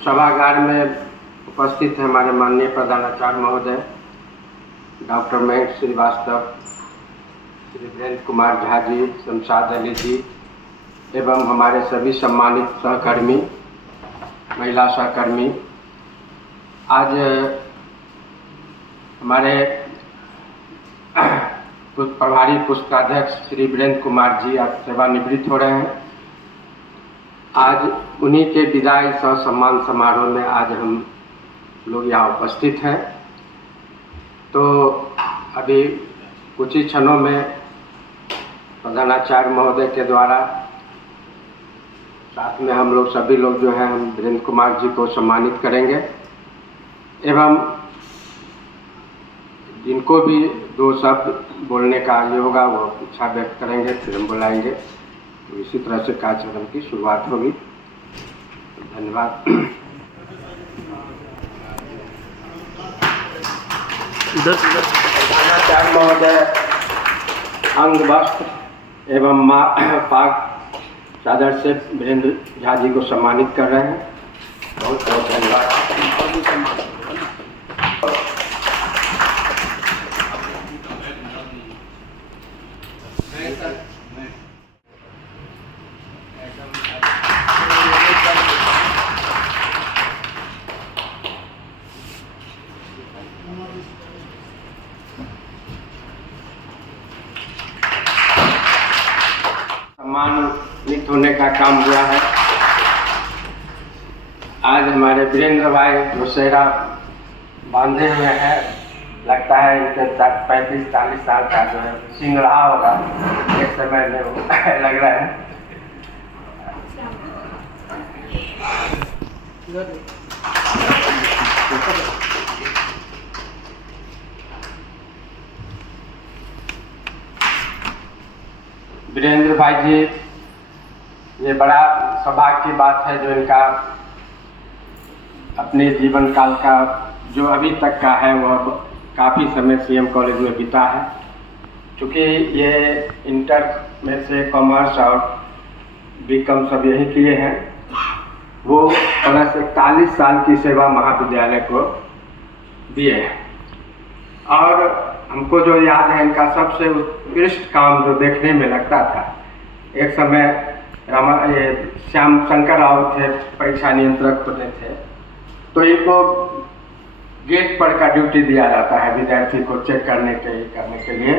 सभागार में उपस्थित हैं हमारे माननीय प्रधानाचार्य महोदय डॉक्टर महेश श्रीवास्तव, श्री वीरेंद्र कुमार झा जी, शमशाद अली जी एवं हमारे सभी सम्मानित सहकर्मी, महिला सहकर्मी। आज हमारे प्रभारी पुस्तकाध्यक्ष श्री वीरेंद्र कुमार जी आज सेवानिवृत्त हो रहे हैं। आज उन्हीं के विदाई सह सम्मान समारोह में आज हम लोग यहाँ उपस्थित हैं। तो अभी कुछ ही क्षणों में प्रधानाचार्य महोदय के द्वारा साथ में हम लोग सभी लोग जो हैं हम वीरेंद्र कुमार जी को सम्मानित करेंगे एवं जिनको भी दो शब्द बोलने का ये होगा वो इच्छा व्यक्त करेंगे, फिर हम बुलाएंगे। तो इसी तरह से कार्यक्रम की शुरुआत होगी। धन्यवाद। प्रधानाचार्य महोदय अंग वस्त्र एवं पाक चादर से वीरेंद्र झा जी को सम्मानित कर रहे हैं। बहुत बहुत धन्यवाद। सम्मानित होने का काम हुआ है। आज हमारे वीरेंद्र भाई जो सेहरा बांधे हुए हैं, लगता है इनके 35-40 साल का जो है सिंह रहा होगा एक समय में वो लग रहा है। वीरेंद्र भाई जी, ये बड़ा सौभाग्य की बात है जो इनका अपने जीवन काल का जो अभी तक का है वह काफ़ी समय सीएम कॉलेज में बीता है। चूँकि ये इंटर में से कॉमर्स और बीकॉम सब यही किए हैं, वो प्लस 41 साल की सेवा महाविद्यालय को दिए हैं। और हमको जो याद है इनका सबसे उत्कृष्ट काम जो देखने में लगता था, एक समय श्याम शंकर राव थे, परीक्षा नियंत्रक होते थे, तो इनको गेट पर का ड्यूटी दिया जाता है विद्यार्थी को चेक करने के लिए।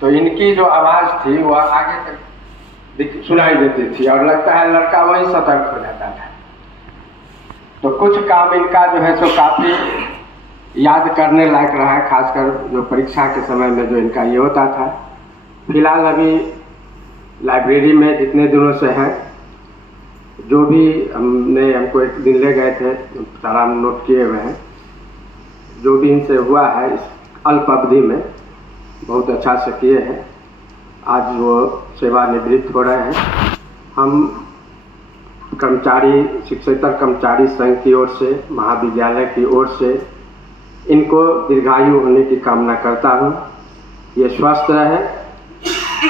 तो इनकी जो आवाज़ थी वह आगे तक सुनाई देती थी और लगता है लड़का वहीं सतर्क हो जाता था। तो कुछ काम इनका जो है सो काफ़ी याद करने लायक रहा है, खासकर जो परीक्षा के समय में जो इनका ये होता था। फिलहाल अभी लाइब्रेरी में जितने दिनों से हैं, जो भी हमको एक दिन ले गए थे, सारा नोट किए हुए हैं। जो भी इनसे हुआ है इस अल्प अवधि में बहुत अच्छा से किए हैं। आज वो सेवानिवृत्त हो रहे हैं। हम कर्मचारी शिक्षेतर कर्मचारी संघ की ओर से, महाविद्यालय की ओर से इनको दीर्घायु होने की कामना करता हूँ। ये स्वस्थ रहे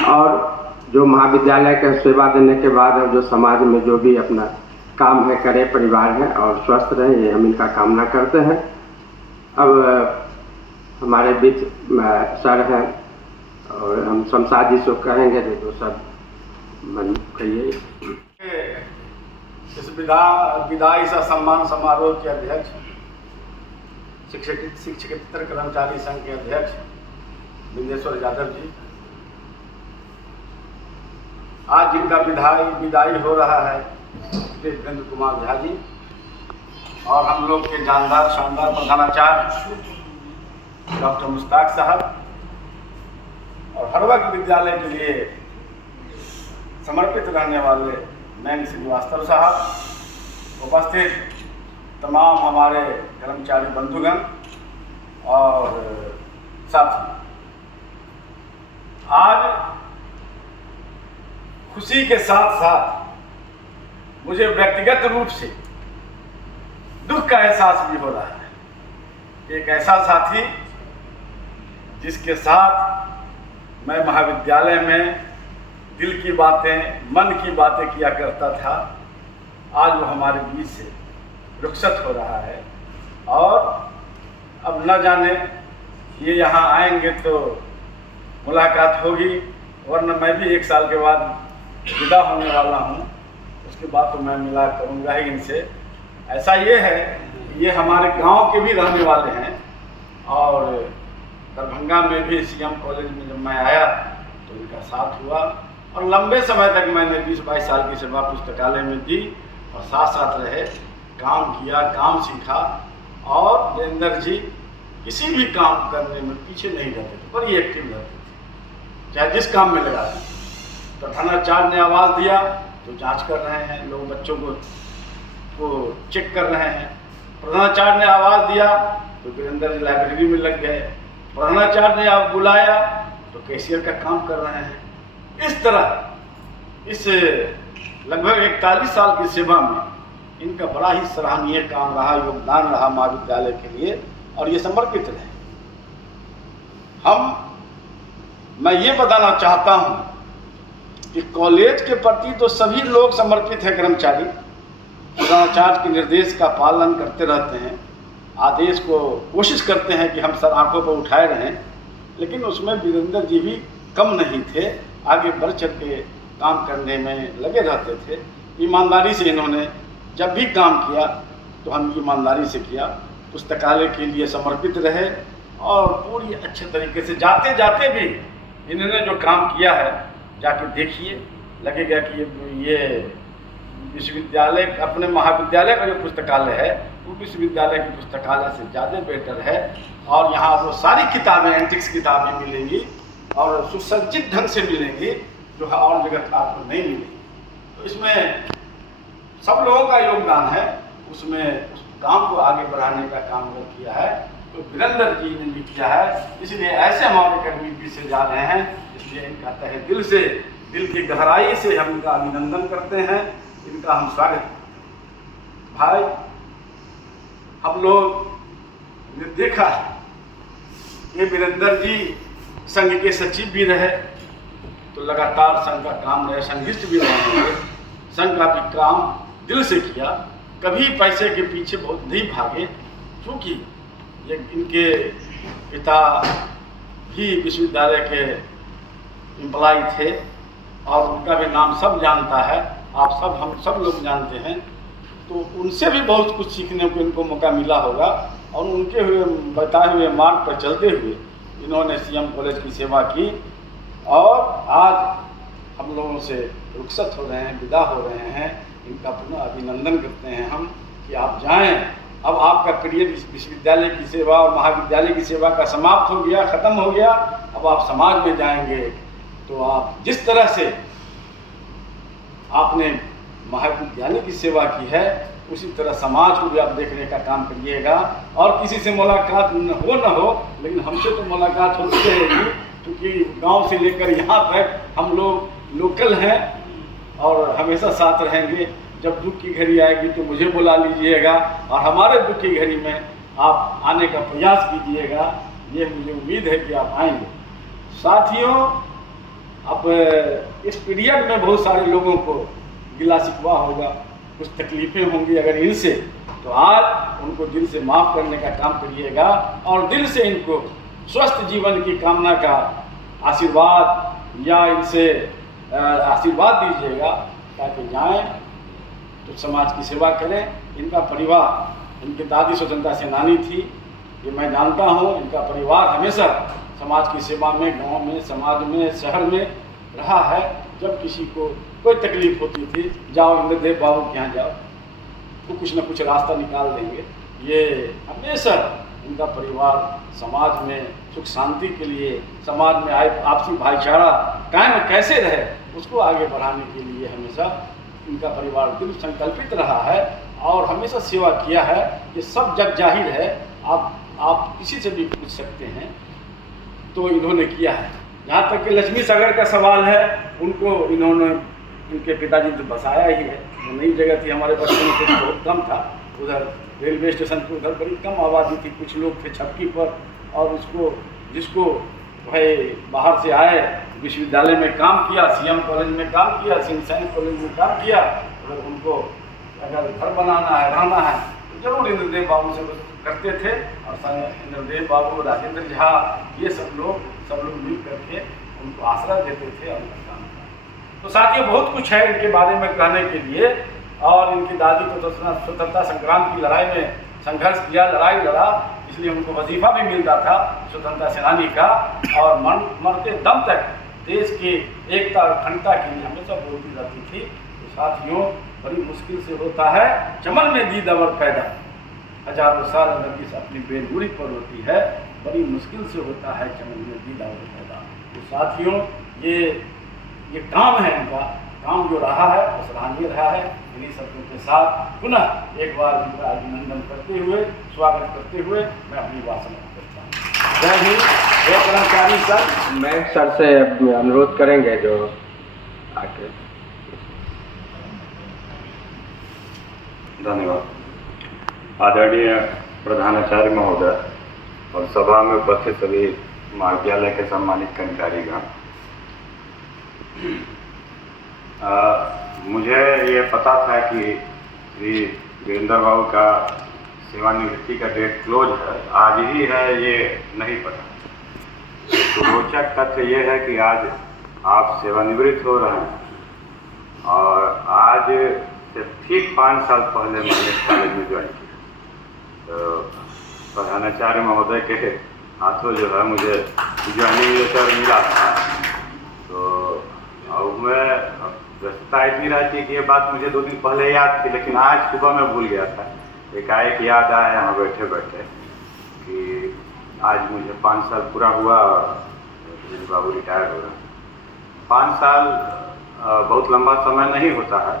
और जो महाविद्यालय का सेवा देने के बाद जो समाज में जो भी अपना काम है करे, परिवार है और स्वस्थ रहे, ये हम इनका कामना करते हैं। अब हमारे बीच सर हैं और हम शमशाद जी से कहेंगे जो सब मन कहिए। इस विदाई सा सम्मान समारोह के अध्यक्ष शिक्षकेतर कर्मचारी संघ के अध्यक्ष बिंदेश्वर यादव जी, आज जिनका विदाई हो रहा है श्री वीरेंद्र कुमार झा जी, और हम लोग के जानदार शानदार प्रधानाचार्य डॉक्टर मुश्ताक साहब, और हर वक्त विद्यालय के लिए समर्पित रहने वाले महेश श्रीवास्तव साहब, उपस्थित तमाम हमारे कर्मचारी बंधुगण और साथी। आज खुशी के साथ साथ मुझे व्यक्तिगत रूप से दुख का एहसास भी हो रहा है। एक ऐसा साथी जिसके साथ मैं महाविद्यालय में दिल की बातें, मन की बातें किया करता था, आज वो हमारे बीच से रुखसत हो रहा है। और अब न जाने ये यहाँ आएंगे तो मुलाकात होगी, वरना मैं भी 1 साल के बाद विदा होने वाला हूँ। उसके बाद तो मैं मिला करूँगा ही इनसे। ऐसा ये है, ये हमारे गांव के भी रहने वाले हैं और दरभंगा में भी सीएम कॉलेज में जब मैं आया तो इनका साथ हुआ और लंबे समय तक मैंने 20-22 साल की सेवा पुस्तकालय में दी और साथ साथ रहे, काम किया, काम सीखा। और वीरेंद्र जी किसी भी काम करने में पीछे नहीं रहते थे, बड़ी एक्टिव रहते थे, चाहे जिस काम में लगा दें। तो थानाचार्य ने आवाज़ दिया तो जांच कर रहे हैं, लोग बच्चों को चेक कर रहे हैं। प्रधानाचार्य ने आवाज़ दिया तो वीरेंद्र जी लाइब्रेरी में लग गए। प्रधानाचार्य ने आप बुलाया तो कैशियर का काम कर रहे हैं। इस तरह इस लगभग 41 साल की सेवा में इनका बड़ा ही सराहनीय काम रहा, योगदान रहा महाविद्यालय के लिए, और ये समर्पित रहे। मैं ये बताना चाहता हूँ कि कॉलेज के प्रति तो सभी लोग समर्पित हैं, कर्मचारी प्रधानाचार्य के निर्देश का पालन करते रहते हैं, आदेश को कोशिश करते हैं कि हम सब आंखों पर उठाए रहें, लेकिन उसमें वीरेंद्र जी भी कम नहीं थे, आगे बढ़ चढ़ के काम करने में लगे रहते थे। ईमानदारी से इन्होंने जब भी काम किया तो हम ईमानदारी से किया, पुस्तकालय के लिए समर्पित रहे और पूरी अच्छे तरीके से जाते जाते भी इन्होंने जो काम किया है जाके देखिए, लगेगा कि ये विश्वविद्यालय अपने महाविद्यालय का जो पुस्तकालय है वो विश्वविद्यालय के पुस्तकालय से ज़्यादा बेहतर है। और यहाँ वो सारी किताबें, एंटिक्स किताबें मिलेंगी और सुसज्जित ढंग से मिलेंगी जो और जगह आपको नहीं मिलेगी। तो इसमें सब लोगों का योगदान है, उसमें उस काम को आगे बढ़ाने का काम अगर किया है तो वीरेंद्र जी ने भी किया है। इसलिए ऐसे हमारे कर्मी पीछे जा रहे हैं, इसलिए इनका तहे दिल से, दिल की गहराई से हम इनका अभिनंदन करते हैं, इनका हम स्वागत करते हैं। भाई, हम लोग ने देखा है ये वीरेंद्र जी संघ के सचिव भी रहे तो लगातार संघ का काम रहे, संघिष्ठ भी रहे, संघ का भी काम दिल से किया, कभी पैसे के पीछे बहुत नहीं भागे। क्योंकि ये इनके पिता भी विश्वविद्यालय के एम्प्लॉय थे और उनका भी नाम सब जानता है, आप सब, हम सब लोग जानते हैं। तो उनसे भी बहुत कुछ सीखने को इनको मौका मिला होगा और उनके हुए बताए हुए मार्ग पर चलते हुए इन्होंने सीएम कॉलेज की सेवा की और आज हम लोगों से रुखसत हो रहे हैं, विदा हो रहे हैं। इनका पुनः अभिनंदन करते हैं हम कि आप जाएं, अब आपका पीरियड विश्वविद्यालय की सेवा और महाविद्यालय की सेवा का समाप्त हो गया, ख़त्म हो गया। अब आप समाज में जाएंगे तो आप जिस तरह से आपने महाविद्यालय की सेवा की है उसी तरह समाज को भी आप देखने का काम करिएगा। और किसी से मुलाकात न हो लेकिन हमसे तो मुलाकात होती रहेगी, क्योंकि गांव से लेकर यहाँ तक हम लोग लोकल हैं और हमेशा साथ रहेंगे। जब दुख की घड़ी आएगी तो मुझे बुला लीजिएगा और हमारे दुख की घड़ी में आप आने का प्रयास कीजिएगा, ये मुझे उम्मीद है कि आप आएंगे। साथियों, अब इस पीरियड में बहुत सारे लोगों को गिला शिकवा होगा, कुछ तकलीफ़ें होंगी अगर इनसे, तो आज उनको दिल से माफ़ करने का काम करिएगा और दिल से इनको स्वस्थ जीवन की कामना का आशीर्वाद या इनसे आशीर्वाद दीजिएगा ताकि जाएं तो समाज की सेवा करें। इनका परिवार, इनकी दादी स्वतंत्रता सेनानी थी, ये मैं जानता हूँ। इनका परिवार हमेशा समाज की सेवा में, गांव में, समाज में, शहर में रहा है। जब किसी को कोई तकलीफ होती थी, जाओ इंद्रदेव बाबू के यहाँ जाओ, तो कुछ न कुछ रास्ता निकाल देंगे। ये हमेशा इनका परिवार समाज में सुख शांति के लिए, समाज में आपसी भाईचारा कायम कैसे रहे उसको आगे बढ़ाने के लिए हमेशा इनका परिवार दिल संकल्पित रहा है और हमेशा सेवा किया है। ये सब जग जाहिर है, आप किसी से भी पूछ सकते हैं, तो इन्होंने किया है। जहाँ तक कि लक्ष्मी सागर का सवाल है, उनको इन्होंने, उनके पिताजी तो बसाया ही है। वो नई जगह थी, हमारे बचपन में बहुत कम था, उधर रेलवे स्टेशन पर उधर बड़ी कम आबादी थी, कुछ लोग थे छपकी पर, और जिसको भाई बाहर से आए, विश्वविद्यालय में काम किया, सीएम कॉलेज में काम किया, सिंह साइंस कॉलेज में काम किया, अगर उनको अगर घर बनाना है, रहना है, तो इंद्रदेव बाबू से करते थे, और संग इंद्रदेव बाबू, राजेंद्र झा, ये सब लोग मिल करके उनको आश्रय देते थे और उनका काम था। तो साथियों, बहुत कुछ है इनके बारे में कहने के लिए। और इनकी दादी को तो स्वतंत्रता संग्राम की लड़ाई में संघर्ष किया, लड़ाई लड़ा, इसलिए उनको वजीफा भी मिलता था स्वतंत्रता सेनानी का, और मरते दम तक देश की एकता और अखंडता के लिए हमेशा बोलती रहती थी। तो साथियों, बड़ी मुश्किल से होता है चमन में दीद अमर पैदा, हजारों साल नरगिस अपनी बेलगुरी पर होती है, बड़ी मुश्किल से होता है चमन में दीद अमर पैदा। तो साथियों, ये काम है, इनका काम जो रहा है वो सराहनीय रहा है। इन्हीं शब्दों के साथ पुनः एक बार इनका अभिनंदन करते हुए, स्वागत करते हुए मैं अपनी बात समाप्त करता हूँ। जय हिंद, जय कर्मचारी सर। मैं सर से अनुरोध करेंगे जो आके। धन्यवाद। आदरणीय प्रधानाचार्य महोदय और सभा में उपस्थित सभी महाविद्यालय के सम्मानित कर्मचारीगण, मुझे ये पता था कि श्री वीरेंद्र बाबू का सेवानिवृत्ति का डेट क्लोज है, आज ही है ये नहीं पता। तो रोचक तथ्य ये है कि आज आप सेवानिवृत्त हो रहे हैं, और आज से ठीक 5 साल पहले मैंने कॉलेज में ज्वाइन किया। तो प्रधानाचार्य महोदय के हाथों जो है मुझे ज्वाइनिंग लेटर मिला था। तो अब मैं व्यस्तता इतनी रहती है कि ये बात मुझे 2 दिन पहले याद थी, लेकिन आज सुबह मैं भूल गया था। एकाएक याद आया यहाँ बैठे बैठे कि आज मुझे 5 साल पूरा हुआ और वीरेंद्र बाबू रिटायर हो रहे हैं। 5 साल बहुत लंबा समय नहीं होता है,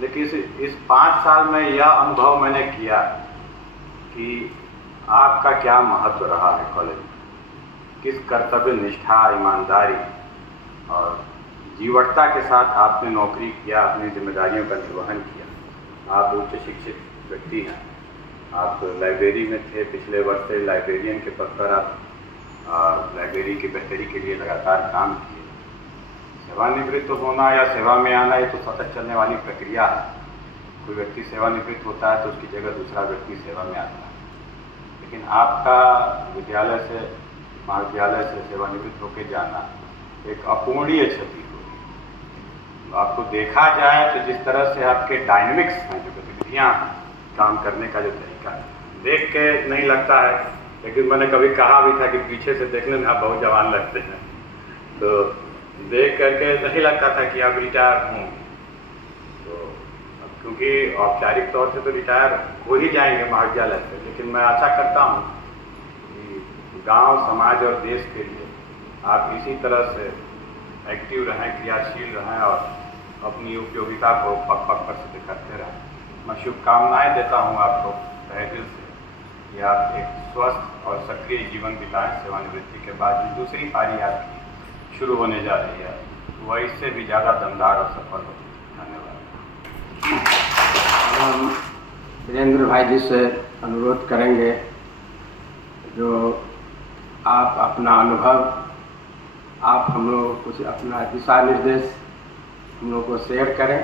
लेकिन इस 5 साल में यह अनुभव मैंने किया कि आपका क्या महत्व रहा है कॉलेज में, किस कर्तव्य निष्ठा, ईमानदारी और जीवटता के साथ आपने नौकरी किया, अपनी जिम्मेदारियों का निर्वहन किया। आप उच्च शिक्षित व्यक्ति हैं, आप लाइब्रेरी में थे, पिछले वर्ष से लाइब्रेरियन के पद पर आप लाइब्रेरी की बेहतरी के लिए लगातार काम किए। सेवानिवृत्त होना या सेवा में आना ये तो सतत चलने वाली प्रक्रिया है। कोई व्यक्ति सेवानिवृत्त होता है तो उसकी जगह दूसरा व्यक्ति सेवा में आता है, लेकिन आपका विद्यालय से, महाविद्यालय से सेवानिवृत्त होकर जाना एक अपूर्णीय क्षति होगी। आपको देखा जाए तो जिस तरह से आपके डायनेमिक्स हैं, जो गतिविधियाँ काम करने का जो तरीका है, देख के नहीं लगता है, लेकिन मैंने कभी कहा भी था कि पीछे से देखने में आप बहुत जवान लगते हैं। तो देख करके नहीं लगता था कि आप रिटायर हों। तो क्योंकि औपचारिक तौर से तो रिटायर हो ही जाएंगे महाविद्यालय से, लेकिन मैं आशा करता हूँ कि गांव, समाज और देश के लिए आप इसी तरह से एक्टिव रहें, क्रियाशील रहें और अपनी उपयोगिता को पग पग पर सिद्ध करते रहें। मैं शुभकामनाएँ देता हूँ आपको तहे दिल से कि आप एक स्वस्थ और सक्रिय जीवन बिताएं। सेवानिवृत्ति के बाद जो दूसरी पारी आपकी शुरू होने जा रही है वह इससे भी ज़्यादा दमदार और सफल हो। धन्यवाद। हम वीरेंद्र भाई जी से अनुरोध करेंगे जो आप अपना अनुभव, आप हम लोगों को कुछ अपना दिशा निर्देश हम लोग को शेयर करें।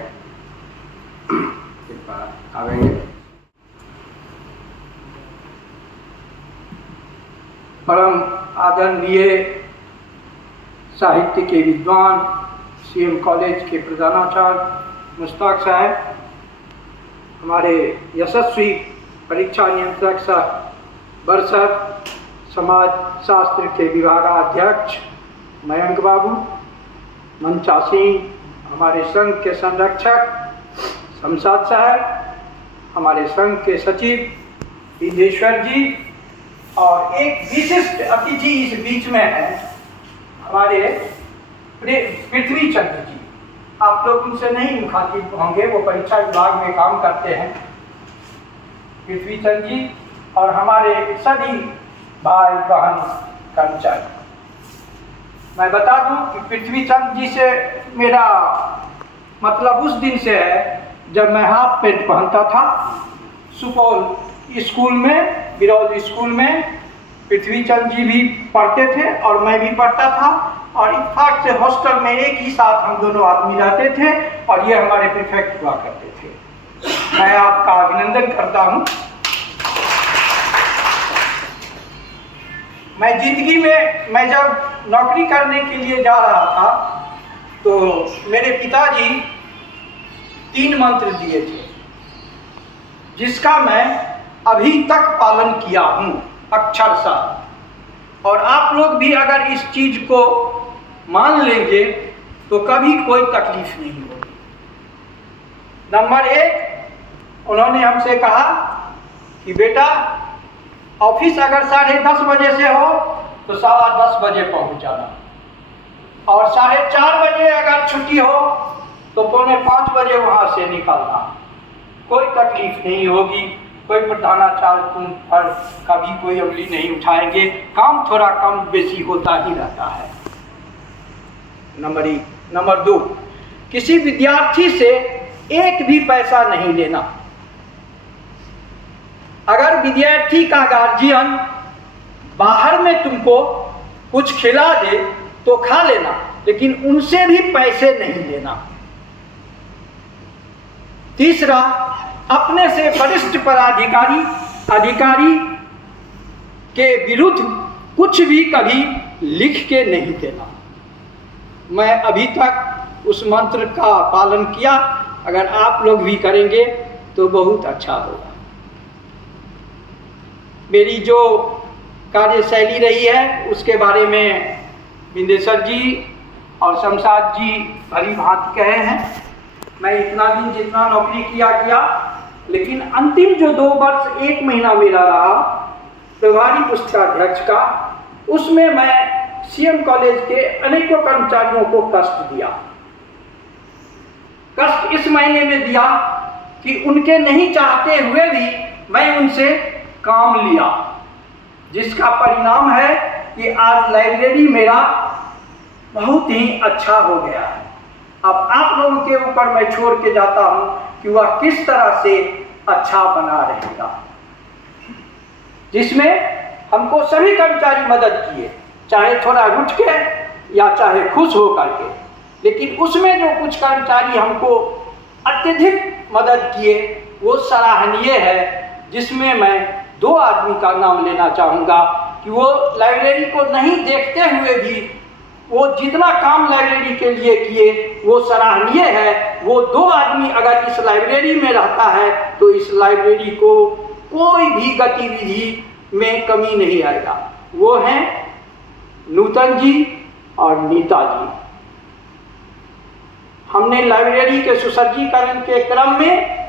कृपया आवेंगे। परम आदरणीय साहित्य के विद्वान सीएम कॉलेज के प्रधानाचार्य मुश्ताक साहब, हमारे यशस्वी परीक्षा नियंत्रक सह बरसर, समाज शास्त्र के विभागाध्यक्ष मयंक बाबू, मंचासीन हमारे संघ के संरक्षक शमशाद साहब, हमारे संघ के सचिव विदेश्वर जी, और एक विशिष्ट अतिथि इस बीच में है हमारे पृथ्वी चंद्र जी। आप लोग उनसे नहीं मुखातिब होंगे, वो परीक्षा विभाग में काम करते हैं। पृथ्वी चंद्र जी और हमारे सभी भाई बहन कर्मचारी। मैं बता दूं कि पृथ्वी चंद्र जी से मेरा मतलब उस दिन से है जब मैं हाफ पैंट पहनता था। सुपौल स्कूल में, बिरौल स्कूल में पृथ्वी चंद्र जी भी पढ़ते थे और मैं भी पढ़ता था, और इत्तेफाक से हॉस्टल में एक ही साथ हम दोनों आदमी रहते थे और ये हमारे प्रीफेक्ट हुआ करते थे। मैं आपका अभिनंदन करता हूँ मैं जिंदगी में मैं जब नौकरी करने के लिए जा रहा था तो मेरे पिताजी 3 मंत्र दिए थे, जिसका मैं अभी तक पालन किया हूँ अक्षरशः। और आप लोग भी अगर इस चीज़ को मान लेंगे तो कभी कोई तकलीफ नहीं होगी। नंबर 1, उन्होंने हमसे कहा कि बेटा ऑफिस अगर 10:30 बजे से हो तो 10:15 बजे पहुँच जाना, और 4:30 बजे अगर छुट्टी हो तो 4:45 बजे वहाँ से निकलना। कोई तकलीफ नहीं होगी, कोई प्रधानाचार्य तुम पर कभी कोई उंगली नहीं उठाएंगे। काम थोड़ा कम बेसी होता ही रहता है। नंबर 2, किसी विद्यार्थी से एक भी पैसा नहीं लेना। अगर विद्यार्थी का गार्जियन बाहर में तुमको कुछ खिला दे तो खा लेना, लेकिन उनसे भी पैसे नहीं लेना। तीसरा, अपने से वरिष्ठ अधिकारी के विरुद्ध कुछ भी कभी लिख के नहीं देना। मैं अभी तक उस मंत्र का पालन किया, अगर आप लोग भी करेंगे तो बहुत अच्छा होगा। मेरी जो कार्यशैली रही है उसके बारे में बिंदेश्वर जी और शमशाद जी भली भांति कहे हैं। मैं इतना दिन जितना नौकरी किया, लेकिन अंतिम जो 2 वर्ष 1 महीना मेरा रहा प्रभारी पुस्तकाध्यक्ष का, उसमें मैं सीएम कॉलेज के अनेकों कर्मचारियों को कष्ट दिया। कष्ट इस महीने में दिया कि उनके नहीं चाहते हुए भी मैं उनसे काम लिया, जिसका परिणाम है कि आज लाइब्रेरी मेरा बहुत ही अच्छा हो गया है। अब आप लोगों के ऊपर मैं छोड़ के जाता हूं कि वह किस तरह से अच्छा बना रहेगा, जिसमें हमको सभी कर्मचारी मदद किए, चाहे थोड़ा रुठ के या चाहे खुश हो करके। लेकिन उसमें जो कुछ कर्मचारी हमको अत्यधिक मदद किए वो सराहनीय है, जिसमें मैं 2 आदमी का नाम लेना चाहूँगा कि वो लाइब्रेरी को नहीं देखते हुए भी वो जितना काम लाइब्रेरी के लिए किए वो सराहनीय है। वो 2 आदमी अगर इस लाइब्रेरी में रहता है तो इस लाइब्रेरी को कोई भी गतिविधि में कमी नहीं आएगा। वो हैं नूतन जी और नीता जी। हमने लाइब्रेरी के सुसज्जीकरण के क्रम में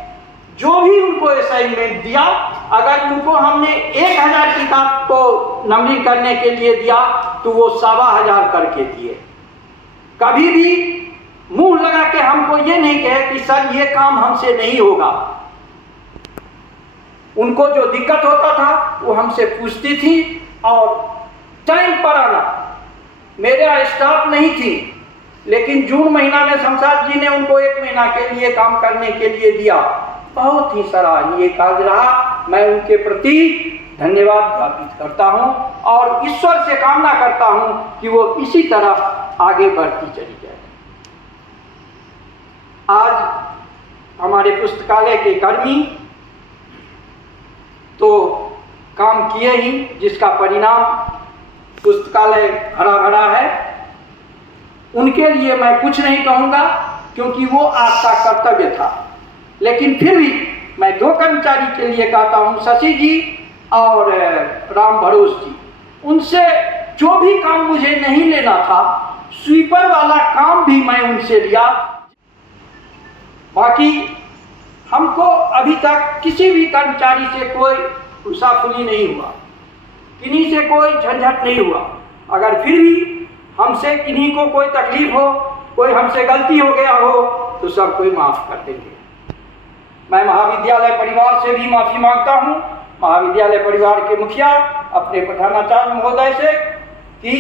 जो भी उनको असाइनमेंट दिया, अगर उनको हमने 1000 किताब को नंबरिंग करने के लिए दिया तो वो 1500 करके दिए। कभी भी मुंह लगा के हमको ये नहीं कहे कि सर ये काम हमसे नहीं होगा। उनको जो दिक्कत होता था वो हमसे पूछती थी और टाइम पर आना। मेरा स्टाफ नहीं थी, लेकिन जून महीना में शमशाद जी ने उनको 1 महीना के लिए काम करने के लिए दिया। बहुत ही सराहनीय कार्य रहा। मैं उनके प्रति धन्यवाद ज्ञापित करता हूं और ईश्वर से कामना करता हूं कि वो इसी तरह आगे बढ़ती चली जाए। आज हमारे पुस्तकालय के कर्मी तो काम किए ही, जिसका परिणाम पुस्तकालय हरा भरा है। उनके लिए मैं कुछ नहीं कहूँगा क्योंकि वो आपका कर्तव्य था, लेकिन फिर भी मैं 2 कर्मचारी के लिए कहता हूँ, शशि जी और राम भरोस जी। उनसे जो भी काम मुझे नहीं लेना था, स्वीपर वाला काम भी मैं उनसे लिया। बाकी हमको अभी तक किसी भी कर्मचारी से कोई खुशाफुली नहीं हुआ, किन्हीं से कोई झंझट नहीं हुआ। अगर फिर भी हमसे किन्हीं को कोई तकलीफ हो, कोई हमसे गलती हो गया हो तो सब कोई माफ़ कर देंगे। मैं महाविद्यालय परिवार से भी माफ़ी मांगता हूँ, महाविद्यालय परिवार के मुखिया अपने प्रधानाचार्य महोदय से, कि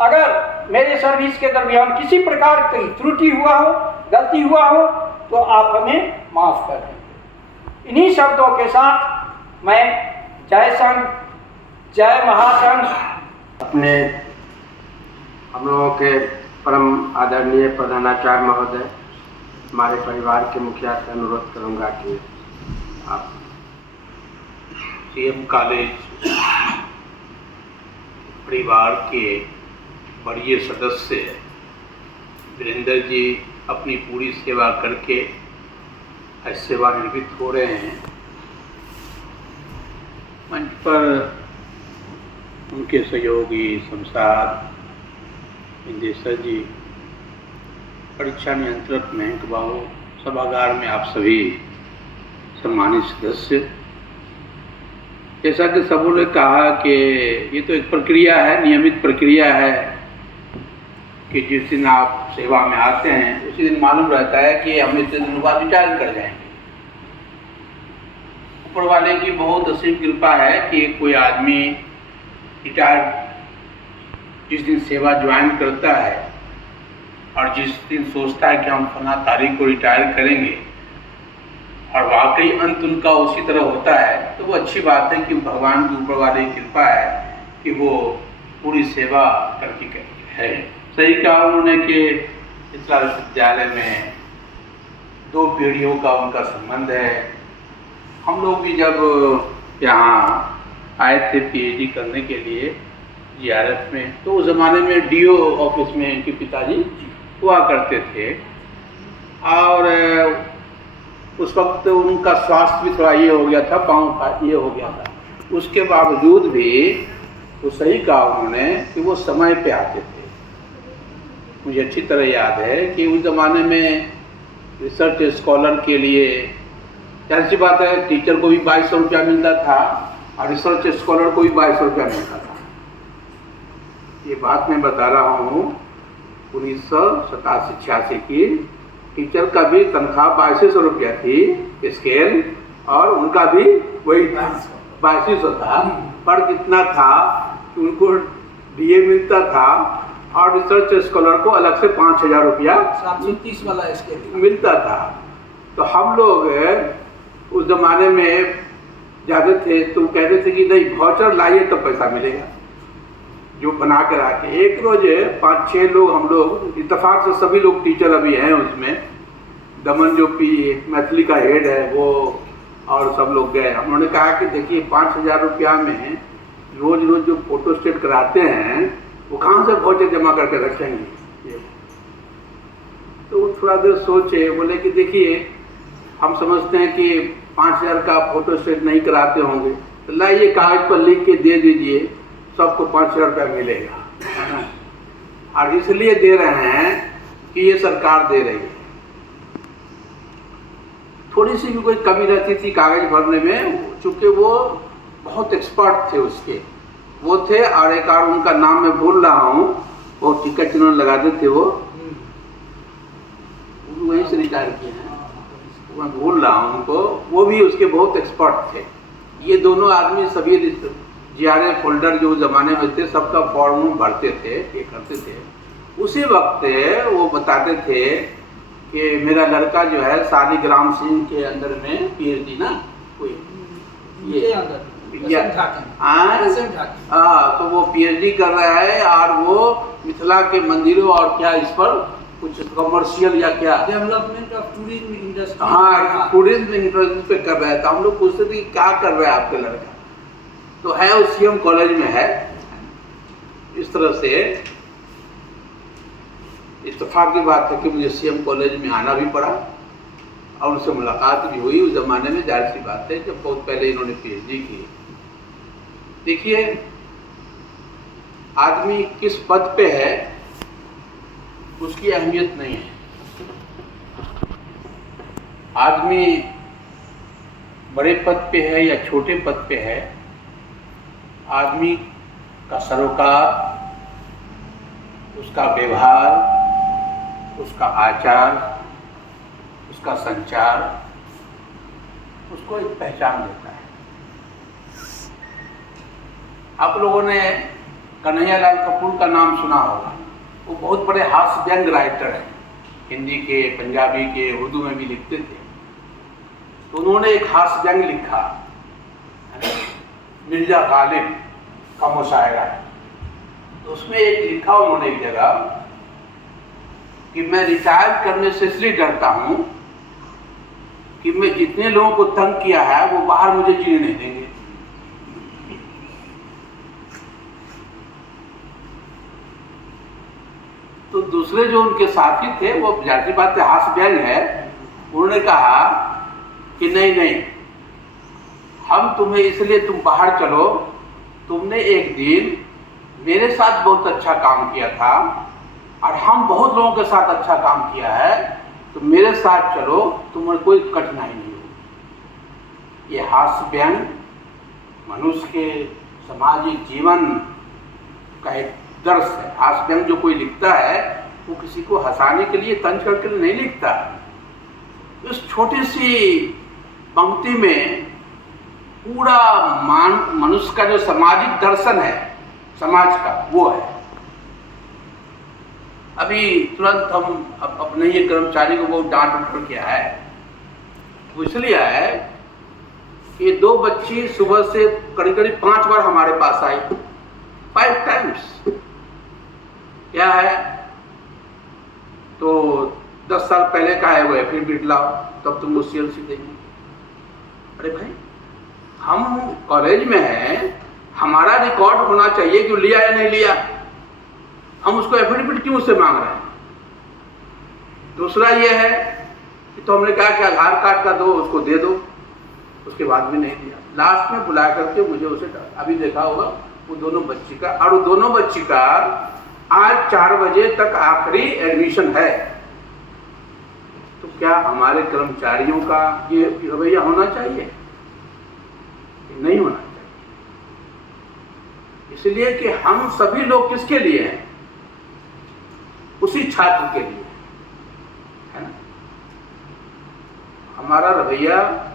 अगर मेरे सर्विस के दरमियान किसी प्रकार की त्रुटि हुआ हो, गलती हुआ हो तो आप हमें माफ़ कर देंगे। इन्हीं शब्दों के साथ मैं जय संघ, जय महासंघ। अपने हम लोगों के परम आदरणीय प्रधानाचार्य महोदय, हमारे परिवार के मुखिया से अनुरोध करूंगा कि आप सीएम कॉलेज परिवार के वरीय सदस्य वीरेंद्र जी अपनी पूरी सेवा करके आज सेवानिवृत्त हो रहे हैं। मंच पर उनके सहयोगी शमशाद विंदेश्वर जी, परीक्षा नियंत्रक मयंक बाबू, सभागार में आप सभी सम्मानित सदस्य। जैसा कि सबों ने कहा कि ये तो एक प्रक्रिया है, नियमित प्रक्रिया है कि जिस दिन आप सेवा में आते हैं उसी दिन मालूम रहता है कि हम इतने दिनों बाद रिटायर कर जाएंगे। ऊपर वाले की बहुत असीम कृपा है कि कोई आदमी रिटायर जिस दिन सेवा ज्वाइन करता है और जिस दिन सोचता है कि हम फला तारीख को रिटायर करेंगे और वाकई अंत उनका उसी तरह होता है, तो वो अच्छी बात है कि भगवान की ऊपर वाले की कृपा है कि वो पूरी सेवा करके है। सही कहा उन्होंने कि मिथिला विश्वविद्यालय में 2 पीढ़ियों का उनका संबंध है। हम लोग भी जब यहाँ आए थे पीएचडी करने के लिए जीआरएफ में, तो उस ज़माने में डीओ ऑफिस में इनके पिताजी हुआ करते थे और उस वक्त उनका स्वास्थ्य भी थोड़ा ये हो गया था, पाँव का ये हो गया था। उसके बावजूद भी वो सही कहा उन्होंने कि वो समय पे आते थे। मुझे अच्छी तरह याद है कि उस ज़माने में रिसर्च स्कॉलर के लिए जाहिर सी बात है टीचर को भी 2200 रुपया मिलता था और रिसर्च स्कॉलर को भी 2200 रुपया मिलता था। ये बात मैं बता रहा हूँ 1987-86 की। टीचर का भी तनख्वाह 2200 रुपया थी स्केल और उनका भी वही 2200 था। फर्क इतना था कि उनको डीए मिलता था और रिसर्च स्कॉलर को अलग से 5000 रुपया 730 वाला स्केल मिलता था। तो हम लोग उस ज़माने में जाते थे तो कहते थे कि नहीं वाउचर लाइए तो पैसा मिलेगा, जो बना के रखे। एक रोज 5-6 लोग हम लोग इत्तेफाक से सभी लोग टीचर अभी हैं उसमें, दमन जो मैथिली का हेड है वो और सब लोग गए। उन्होंने कहा कि देखिए 5000 रुपया में रोज रोज जो फोटो स्टेट कराते हैं वो कहाँ से वाउचर जमा करके रखेंगे। तो थोड़ा देर सोचे, बोले कि देखिए हम समझते हैं कि 5000 का फोटो स्टेट नहीं कराते होंगे, तो लाइए कागज पर लिख के दे दीजिए, सबको 5000 रुपया मिलेगा। और इसलिए दे रहे हैं कि ये सरकार दे रही है। थोड़ी सी भी कोई कमी रहती थी कागज भरने में, चूँकि वो बहुत एक्सपर्ट थे उसके, वो थे। और एक और उनका नाम मैं भूल रहा हूँ, वो टिकट जिन्होंने लगाते थे वो वहीं से रिटायर किए हैं, मैं भूल रहा हूँ उनको। वो भी उसके बहुत एक्सपर्ट थे। ये दोनों आदमी सभी जीआरएफ फोल्डर जो ज़माने में थे सबका फॉर्म भरते थे, ये करते थे। उसी वक्त वो बताते थे कि मेरा लड़का जो है शालिग्राम सिंह के अंदर में पीएचडी ना कोई ये तो वो पीएचडी कर रहा है और वो मिथिला के मंदिरों और क्या इस पर कुछ कमर्शियल या क्या डेवलपमेंट ऑफ टूरिज्म इंडस्ट्री, हाँ टूरिज्म इंडस्ट्री पे कर रहा है। तो हम लोग पूछते थे क्या कर रहा है आपका लड़का, तो है वो सीएम कॉलेज में है। इस तरह से इत्तेफाक की बात है कि मुझे सीएम कॉलेज में आना भी पड़ा और उनसे मुलाकात भी हुई। उस ज़माने में जाहिर सी बात है जब बहुत पहले इन्होंने पीएचडी की। देखिए आदमी किस पद पे है उसकी अहमियत नहीं है। आदमी बड़े पद पे है या छोटे पद पे है, आदमी का सरोकार, उसका व्यवहार, उसका आचार, उसका संचार उसको एक पहचान देता है। आप लोगों ने कन्हैयालाल कपूर का नाम सुना होगा। वो बहुत बड़े हास्य व्यंग राइटर हैं, हिंदी के, पंजाबी के, उर्दू में भी लिखते थे। तो उन्होंने एक हास्य व्यंग लिखा, मिर्जा गालिब का मुशायरा है। तो उसमें एक लिखा उन्होंने एक जगह कि मैं रिटायर करने से इसलिए डरता हूं कि मैं जितने लोगों को तंग किया है वो बाहर मुझे जीने नहीं देंगे। दूसरे जो उनके साथी थे वो जाहिर सी बात है हास्य व्यंग है, उन्होंने कहा कि नहीं नहीं, हम तुम्हें इसलिए, तुम बाहर चलो, तुमने एक दिन मेरे साथ बहुत अच्छा काम किया था और हम बहुत लोगों के साथ अच्छा काम किया है, तो मेरे साथ चलो, तुम्हें कोई कठिनाई नहीं होगी। ये हास्य व्यंग मनुष्य के सामाजिक जीवन का एक दर्श है। हास्य व्यंग जो कोई लिखता है वो किसी को हंसाने के लिए, तंज करके नहीं लिखता। इस छोटी सी पंक्ति में पूरा मनुष्य का जो सामाजिक दर्शन है समाज का, वो है। अभी तुरंत हम अपने ये कर्मचारी को बहुत डांट उठ किया है, वो इसलिए है कि 2 बच्ची सुबह से करीब करीब 5 बार हमारे पास आई, 5 टाइम्स। क्या है, तो 10 साल पहले का है वो एफिडेविट लाओ, तब तुम CLC देंगे। अरे भाई, हम कॉलेज में हैं, हमारा रिकॉर्ड होना चाहिए कि लिया या नहीं लिया, हम उसको एफिडेविट क्यों उससे मांग रहे हैं। दूसरा ये है कि तो हमने कहा कि आधार कार्ड का दो, उसको दे दो, उसके बाद भी नहीं दिया। लास्ट में बुला करके मुझे उसे, अभी देखा होगा वो दोनों बच्ची का, और वो दोनों बच्ची का आज 4 बजे तक आखिरी एडमिशन है। तो क्या हमारे कर्मचारियों का ये रवैया होना चाहिए? नहीं होना चाहिए। इसलिए कि हम सभी लोग किसके लिए हैं? उसी छात्र के लिए, है ना। हमारा रवैया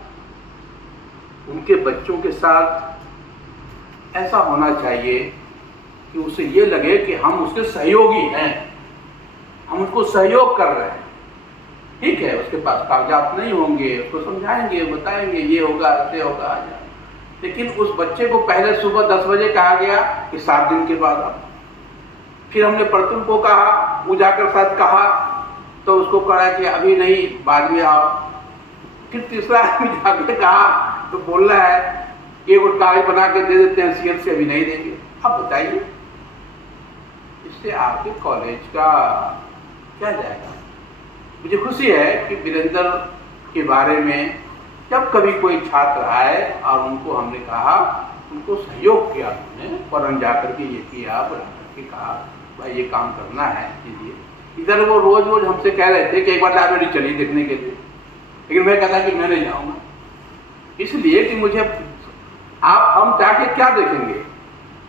उनके बच्चों के साथ ऐसा होना चाहिए कि उसे ये लगे कि हम उसके सहयोगी हैं, हम उसको सहयोग कर रहे हैं। ठीक है, उसके पास कागजात नहीं होंगे, उसको समझाएंगे, बताएंगे ये होगा, ऐसे होगा, आ जाए। लेकिन उस बच्चे को पहले सुबह 10 बजे कहा गया कि 7 दिन के बाद आओ। फिर हमने प्रतुल को कहा, वो जाकर साथ कहा, तो उसको कहा कि अभी नहीं, बाद में आओ। फिर तीसरा आदमी जाके कहा, तो बोल रहा है कि वो कागज बना के दे देते हैं CLC, अभी नहीं देंगे। अब बताइए, इससे आपके कॉलेज का क्या जाएगा? मुझे खुशी है कि वीरेंद्र के बारे में जब कभी कोई छात्र आए और उनको हमने कहा, उनको सहयोग किया, हमने फौरन जाकर के ये किया, बुला करके कहा भाई ये काम करना है, कीजिए। इधर वो रोज रोज हमसे कह रहे थे कि एक बार लाइब्रेरी चलिए देखने के लिए, लेकिन मैं कहता कि मैं नहीं जाऊँगा, इसलिए कि मुझे हम जाके क्या देखेंगे?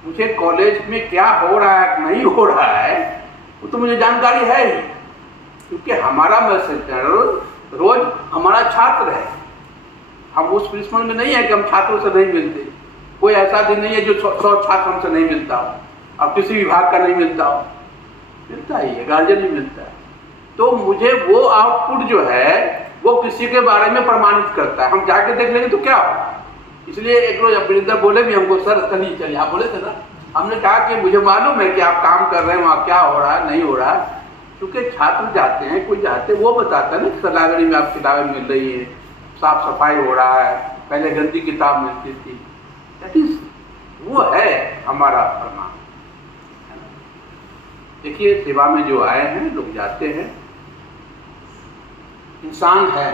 मुझे कॉलेज में क्या हो रहा है, नहीं हो रहा है, वो तो मुझे जानकारी है ही, क्योंकि हमारा मैसेंजर रोज हमारा छात्र है। हम उस प्रिंसिपल में नहीं है कि हम छात्रों से नहीं मिलते। कोई ऐसा दिन नहीं है जो 100 छात्र हमसे नहीं मिलता हो, और किसी विभाग का नहीं मिलता हो, मिलता ही है, गार्जियन भी मिलता है। तो मुझे वो आउटपुट जो है वो किसी के बारे में प्रमाणित करता है। हम जाके देख लेंगे तो क्या होगा? इसलिए एक रोज वीरेंद्र बोले भी हमको, सर चलिए, आप बोले थे ना, हमने कहा कि मुझे मालूम है कि आप काम कर रहे हैं, वहाँ क्या हो रहा है, नहीं हो रहा है। क्योंकि छात्र जाते हैं, कोई जाते हैं, वो बताता है ना कि लाइब्रेरी में आप किताबें मिल रही है, साफ सफाई हो रहा है, पहले गंदी किताब मिलती थी। दैट इज, वो है हमारा प्रमाण। देखिए, सेवा में जो आए हैं लोग जाते हैं, इंसान है,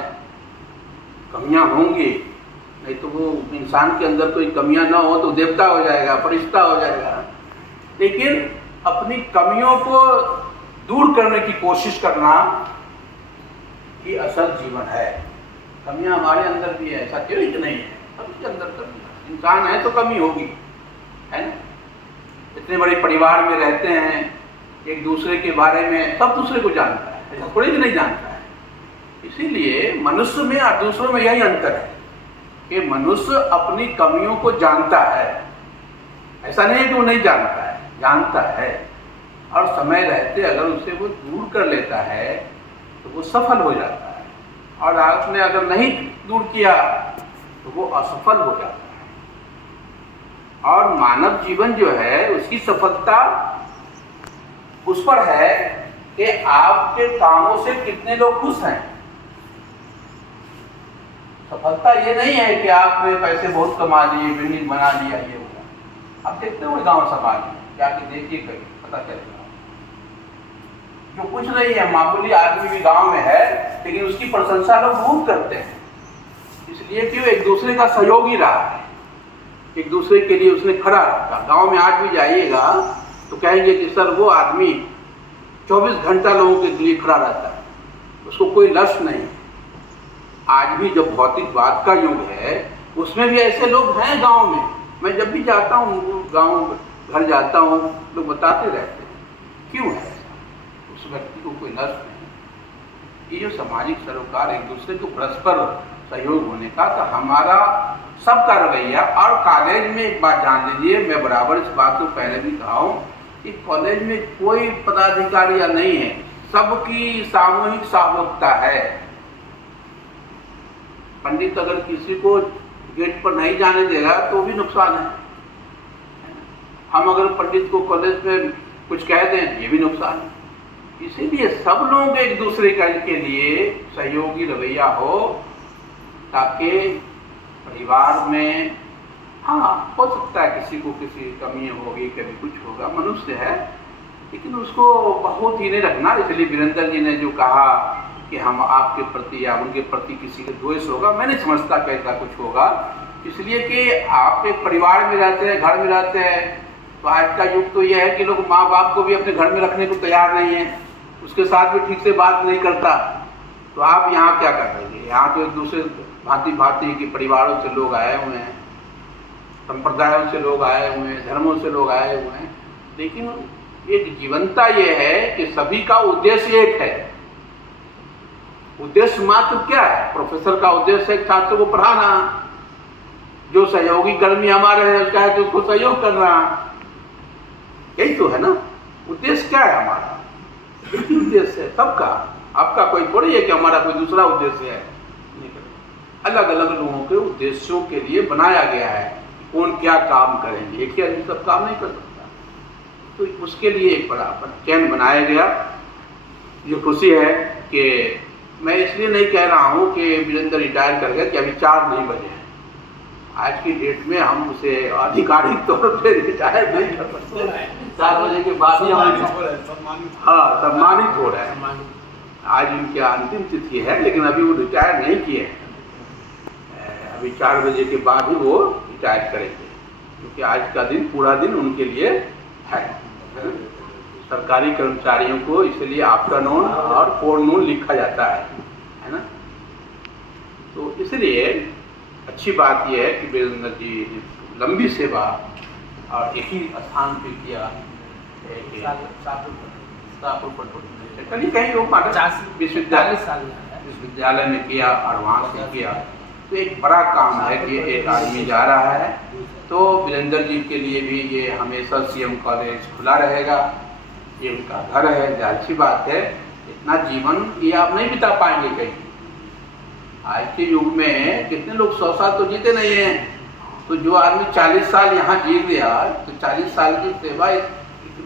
कमियां होंगी, नहीं तो वो इंसान के अंदर कोई कमियां ना हो तो देवता हो जाएगा, फरिश्ता हो जाएगा। लेकिन अपनी कमियों को दूर करने की कोशिश करना ही असल जीवन है। कमियां हमारे अंदर भी है, ऐसा क्यों कि नहीं है, सबके अंदर कमी है। इंसान है तो कमी होगी, है ना। इतने बड़े परिवार में रहते हैं, एक दूसरे के बारे में सब दूसरे को जानता है, ऐसा थोड़ी भी नहीं जानता है। इसीलिए मनुष्य में और दूसरों में यही अंतर है कि मनुष्य अपनी कमियों को जानता है। ऐसा नहीं है कि वो नहीं जानता है, जानता है, और समय रहते अगर उसे वो दूर कर लेता है तो वो सफल हो जाता है, और आपने अगर नहीं दूर किया तो वो असफल हो जाता है। और मानव जीवन जो है उसकी सफलता उस पर है कि आपके कामों से कितने लोग खुश हैं। सफलता ये नहीं है कि आपने पैसे बहुत कमा लिए, बिल्डिंग बना लिया, ये हुआ। आप देखते हो गांव समाज में जाके देखिए, कहीं पता चलेगा। जो कुछ नहीं है, मामूली आदमी भी गांव में है, लेकिन उसकी प्रशंसा लोग बहुत करते हैं, इसलिए कि वो एक दूसरे का सहयोगी रहा है, एक दूसरे के लिए उसने खड़ा रखा। गांव में आज भी जाइएगा तो कहेंगे कि सर वो आदमी 24 घंटा लोगों के लिए खड़ा रहता है, उसको कोई लक्ष्य नहीं। आज भी जब भौतिकवाद का युग है उसमें भी ऐसे लोग हैं गांव में। मैं जब भी जाता हूँ गांव घर जाता हूँ, लोग बताते रहते हैं क्यों है ऐसा, उस व्यक्ति को कोई लक्ष्य नहीं। ये जो सामाजिक सरोकार, एक दूसरे को परस्पर सहयोग होने का, तो हमारा सबका रवैया। और कॉलेज में एक बात जान लीजिए, मैं बराबर इस बात को पहले भी कहा हूँ कि कॉलेज में कोई पदाधिकारी या नहीं है, सबकी सामूहिक सामूहिकता है। पंडित अगर किसी को गेट पर नहीं जाने देगा तो भी नुकसान है, हम अगर पंडित को कॉलेज में कुछ कह दें ये भी नुकसान है। इसीलिए सब लोग एक दूसरे के लिए सहयोगी रवैया हो, ताकि परिवार में, हाँ हो सकता है किसी को किसी कमी होगी, कभी कुछ होगा, मनुष्य है, लेकिन उसको बहुत ही नहीं रखना। इसलिए वीरेंद्र जी ने जो कहा कि हम आपके प्रति या उनके प्रति किसी का द्वेष होगा, मैं नहीं समझता कि ऐसा कुछ होगा। इसलिए कि आप एक परिवार में रहते हैं, घर में रहते हैं, तो आज का युग तो यह है कि लोग माँ बाप को भी अपने घर में रखने को तैयार नहीं है, उसके साथ भी ठीक से बात नहीं करता, तो आप यहाँ क्या कर रहे हैं? यहाँ तो एक दूसरे भांति भांति के परिवारों से लोग आए हुए हैं, संप्रदायों से लोग आए हुए हैं, धर्मों से लोग आए हुए हैं, लेकिन एक जीवनता ये है कि सभी का उद्देश्य एक है। उद्देश्य मात्र क्या है? प्रोफेसर का उद्देश्य है छात्र को पढ़ाना, जो सहयोगी कर्मी हमारे हैं उसका है कि उसको सहयोग करना, यही तो है ना। उद्देश्य क्या है हमारा? एक ही उद्देश्य है सबका, आपका कोई थोड़ी है कि हमारा कोई दूसरा उद्देश्य है। अलग अलग लोगों के उद्देश्यों के लिए बनाया गया है, कौन क्या काम करेंगे, एक ही आदमी सब काम नहीं कर सकता, तो उसके लिए एक बड़ा चैन बनाया गया। ये खुशी है कि मैं इसलिए नहीं कह रहा हूँ कि वीरेंद्र रिटायर कर गए कि अभी 4 नहीं बजे हैं। आज की डेट में हम उसे आधिकारिक तौर पे रिटायर नहीं कर सकते, 4 बजे के बाद ही हम सम्मानित हो रहे हैं। आज उनकी अंतिम तिथि है, लेकिन अभी वो रिटायर नहीं किए हैं, अभी 4 बजे के बाद ही वो रिटायर करेंगे, क्योंकि आज का दिन पूरा दिन उनके लिए है। सरकारी कर्मचारियों को इसलिए आफ्टरनून और फोरनून लिखा जाता है ना। तो इसलिए अच्छी बात यह है कि वीरेंद्र जी ने लंबी सेवा और एक ही स्थान पे किया, कहीं विश्वविद्यालय में किया और वहाँ से किया, तो एक बड़ा काम है कि एक आदमी जा रहा है। तो वीरेंद्र जी के लिए भी ये हमेशा सीएम कॉलेज खुला रहेगा, ये उनका घर है, जाहिर सी बात है। इतना जीवन ये आप नहीं बिता पाएंगे कहीं। आज के युग में कितने लोग 100 साल तो जीते नहीं हैं, तो जो आदमी 40 साल यहाँ जी गया, तो 40 साल की सेवा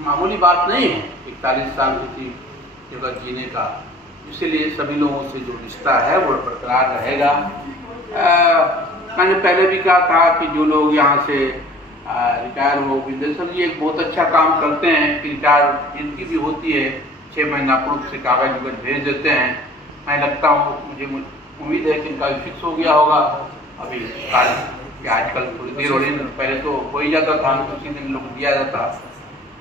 मामूली बात नहीं है, 41 साल किसी जगह जीने का। इसीलिए सभी लोगों से जो रिश्ता है वो बरकरार रहेगा। मैंने पहले भी कहा था कि जो लोग यहाँ से रिटायर हो, विंदेश्वर जी एक बहुत अच्छा काम करते हैं कि रिटायर जिनकी भी होती है 6 महीना पूर्व से कागज वगैरह भेज देते हैं। मैं लगता हूँ, मुझे उम्मीद है कि इनका फिक्स हो गया होगा अभी कि आजकल थोड़ी देर हो रही है, पहले तो हो ही जाता था, उसी दिन लोग दिया जाता।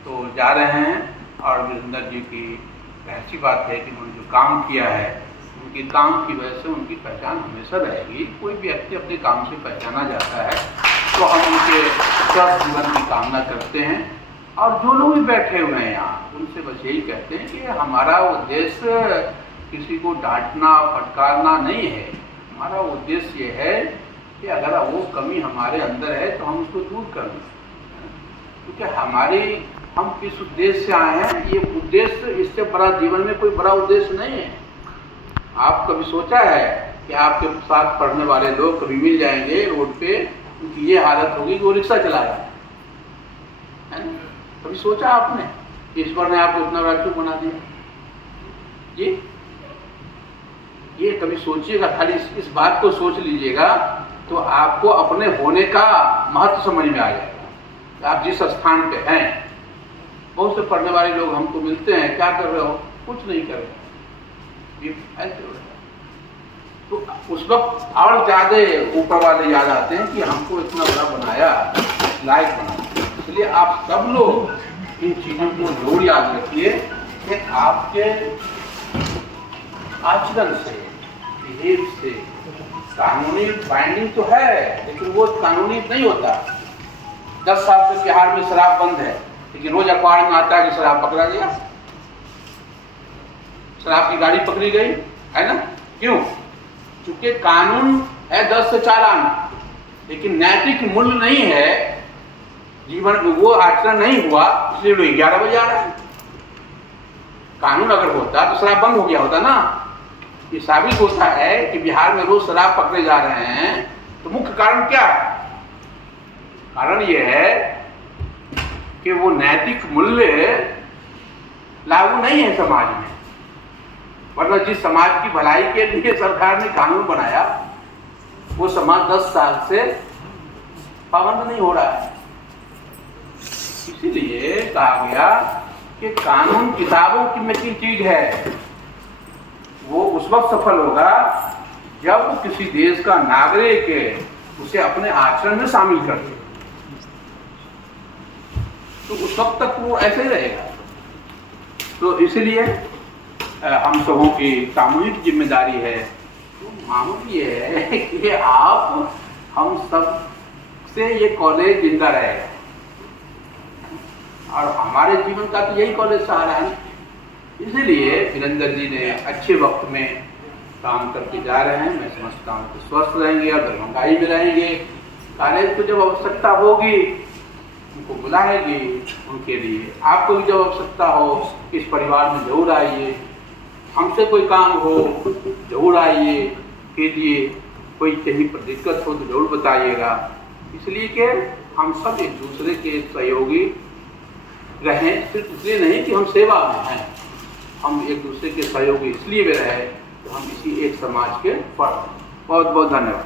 तो जा रहे हैं और वीरेंद्र जी की ऐसी बात है कि उन्होंने जो काम किया है, उनके काम की वजह से उनकी पहचान हमेशा रहेगी। कोई व्यक्ति अपने काम से पहचाना जाता है, तो हम उनके स्वस्थ जीवन की कामना करते हैं। और जो लोग भी बैठे हुए हैं यहाँ, उनसे बस यही कहते हैं कि हमारा उद्देश्य किसी को डांटना फटकारना नहीं है। हमारा उद्देश्य ये है कि अगर वो कमी हमारे अंदर है तो हम उसको दूर कर दें, क्योंकि हम किस उद्देश्य से आए हैं, ये उद्देश्य, इससे बड़ा जीवन में कोई बड़ा उद्देश्य नहीं है। आप कभी सोचा है कि आपके साथ पढ़ने वाले लोग कभी मिल जाएंगे रोड पे, उनकी ये हालत होगी कि वो रिक्शा चला रहा है ना? कभी सोचा आपने? ईश्वर ने आपको इतना बड़ा क्यों बना दिया? ये कभी सोचिएगा, खाली इस बात को सोच लीजिएगा तो आपको अपने होने का महत्व समझ में आ जाएगा। आप जिस स्थान पे हैं, बहुत से पढ़ने वाले लोग हमको मिलते हैं, क्या कर रहे हो, कुछ नहीं करेगा, ये ऐसे हो रहा है। तो उस वक्त और ज़्यादा ऊपर वाले याद आते हैं कि हमको इतना बड़ा बनाया, लायक बनाया। इसलिए आप सब लोग इन चीज़ों को जरूर याद रखिए कि आपके आचरण से, बिहेव से, कानूनी बाइंडिंग तो है लेकिन वो कानूनी नहीं होता। 10 साल से बिहार में शराब बंद है, लेकिन रोज अखबार में आता है कि शराब पकड़ा गया, शराब की गाड़ी पकड़ी गई, है ना? क्यों? क्योंकि कानून है 10 से 4 आना, लेकिन नैतिक मूल्य नहीं है, जीवन में वो आचरण नहीं हुआ, इसलिए लोग 11 बजे आ रहे हैं। कानून अगर होता तो शराब बंद हो गया होता ना। ये साबित होता है कि बिहार में रोज शराब पकड़े जा रहे हैं, तो मुख्य कारण क्या है? कारण ये है कि वो नैतिक मूल्य लागू नहीं है समाज में। वरना जिस समाज की भलाई के लिए सरकार ने कानून बनाया, वो समाज 10 साल से पाबंद नहीं हो रहा है। इसीलिए कहा गया कि कानून किताबों की में की चीज है, वो उस वक्त सफल होगा जब किसी देश का नागरिक उसे अपने आचरण में शामिल कर दे, तो उस वक्त तक वो ऐसे ही रहेगा। तो इसलिए हम सबों की सामूहिक जिम्मेदारी है, तो मामूल ये है कि आप हम सब से ये कॉलेज जिंदा रहेगा, और हमारे जीवन का तो यही कॉलेज सहारा है। इसीलिए वीरेंद्र जी ने अच्छे वक्त में काम करके जा रहे हैं। मैं समझता हूँ कि स्वस्थ रहेंगे और दरभंगाई में रहेंगे। कॉलेज को जब आवश्यकता होगी उनको बुलाएंगे, उनके लिए आपको भी जब आवश्यकता हो इस परिवार में जरूर आइए, हमसे कोई काम हो जरूर आइए, कीजिए, कोई कहीं पर दिक्कत हो तो जरूर बताइएगा। इसलिए कि हम सब एक दूसरे के सहयोगी रहें, सिर्फ इसलिए नहीं कि हम सेवा में हैं, हम एक दूसरे के सहयोगी इसलिए भी रहे तो हम इसी एक समाज के फर्द। बहुत बहुत धन्यवाद।